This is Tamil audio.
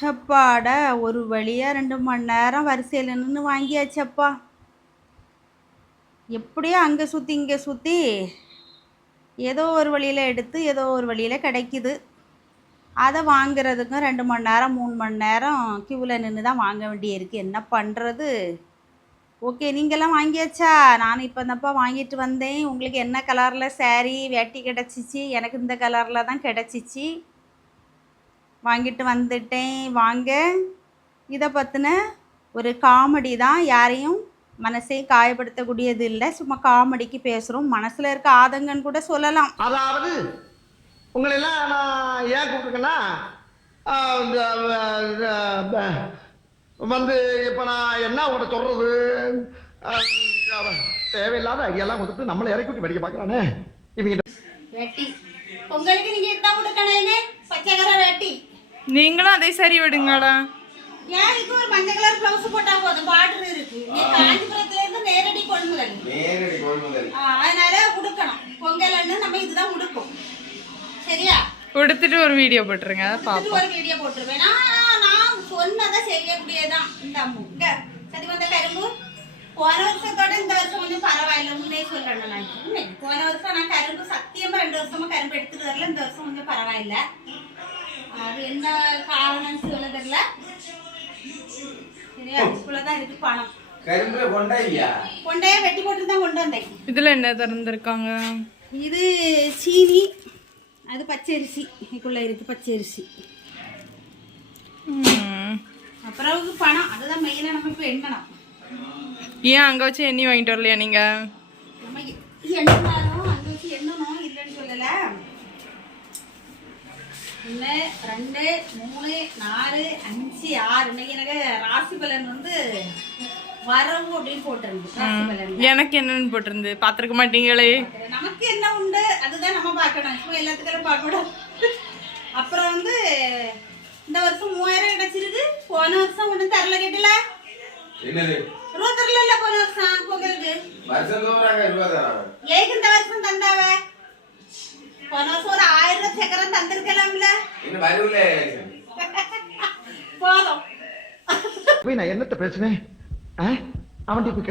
ஹப்பாடா ஒரு வழியாக ரெண்டு மணி நேரம் வரிசையில் நின்று வாங்கியாச்சப்பா. எப்படியோ அங்கே சுற்றி இங்கே சுற்றி ஏதோ ஒரு வழியில் எடுத்து ஏதோ ஒரு வழியில் கிடைக்குது. அதை வாங்குறதுக்கும் ரெண்டு மணி நேரம் மூணு மணி நேரம் க்யூவில் நின்று தான் வாங்க வேண்டியிருக்கு. என்ன பண்ணுறது ஓகே நீங்கள்லாம் வாங்கியாச்சா? நான் இப்போ தான்ப்பா வாங்கிட்டு வந்தேன். உங்களுக்கு என்ன கலரில் சேரீ வேட்டி கிடச்சிச்சு? எனக்கு இந்த கலரில் தான் கிடச்சிச்சு. வாங்கிட்டு வந்துட்டேன். வாங்க. இதை பற்றின ஒரு காமெடி தான். யாரையும் மனசையும் காயப்படுத்தக்கூடியது இல்லை. சும்மா காமெடிக்கு பேசுகிறோம் மனசில் இருக்க ஆதங்கன்னு கூட சொல்லலாம். அதாவது உங்களை எல்லாம் நான் ஏன் கூப்பிட்டுருக்கேன்னா வந்து இப்போ நான் என்ன உங்கள்கிட்ட சொல்றது? ஆஹ், தேவையில்லாத ஐடியாலாம் கொடுத்துட்டு நம்மளை இறக்கி விட்டு படிக்க பார்க்குறானே. இவங்க பொங்கலுக்கு நீங்கள் இதுதான் கொடுக்கணும் பச்சை கலர் வேட்டி நீங்களும் அதே சரி விடுங்களா இப்போ ஒரு மஞ்சள் கலர் ப்ளவுஸ் போட்டால் போதும்? பார்டர் இருக்கு. நீ காஞ்சிபுரத்துல இருந்து நேரடி கொள்முதல். நேரடி கொள்முதல். ஆ, அதனால உடுக்கணும். பொங்கல்னு நம்ம இதுதான் உடுக்கும் சரியா? கொடுத்துட்டு ஒரு வீடியோ போட்டுருங்க பார்ப்போம் ஒரு வீடியோ போட்டுருவேன். நான் நான் சொன்னதை செய்யக்கூடியதான் இந்த அம்மு. இங்க சரி வந்த கரும்பு. போன வருஷத்தோட இந்த வருஷம் கொஞ்சம் பரவாயில்ல உண்மையே சொல்றேன் நான். போன வருஷம் நான் கரும்பு சத்தியமா ரெண்டு வருஷமா கரும்பு எடுத்துட்டு வரல. இந்த வருஷம் கொஞ்சம் பரவாயில்ல. அது என்ன காரணம்னு சொல்ல தெரியல. இவ்வளவுதான் இருக்கு பணம். கொண்டையே வெட்டி போட்டு தான் கொண்டு வந்தேன். இதுல என்ன திறந்துருக்காங்க? இது சீனி அது பச்சரிசி. இதுக்குள்ள இருக்கு பச்சரிசி. ம். அப்புறம் பணம். அதுதான் மெயினாக நம்ம இப்போ எண்ணணும் ஏன் அங்க வச்சு எண்ணி வாங்கிட்டு வரலையா நீங்க? நம்ம எ- எண்ணணும் அங்கே வச்சு எண்ணணும் இல்லைன்னு சொல்லலை. ஒன்று ரெண்டு மூணு நாலு அஞ்சு ஆறு. இன்னைக்கு எனக்கு ராசி பலன் வந்து வரவு அப்படின்னு போட்டிருந்து எனக்கு என்னன்னு போட்டிருந்து? பாத்திருக்க மாட்டீங்களே. நமக்கு என்ன உண்டு? அதுதான் நம்ம பார்க்கணும். இப்போ எல்லாத்துக்கும் பார்க்கக்கூடாது. அப்புறம் வந்து இந்த வருஷம் மூவாயிரம் கிடைச்சிருக்கு போன வருஷம் ஒன்றும் தரல கேட்டல? என்னது? ரூபா தரல போன வருஷம் தராங்க ஏக்கு இந்த வருஷம் தந்தாவ? போன வருஷம் ஒரு ரூபாய் சக்கரம் தந்திருக்கலாம்ல? இன்னும் வரவுல போதும். போய் நான் என்னத்த பேசுவேன் அவன் இப்ப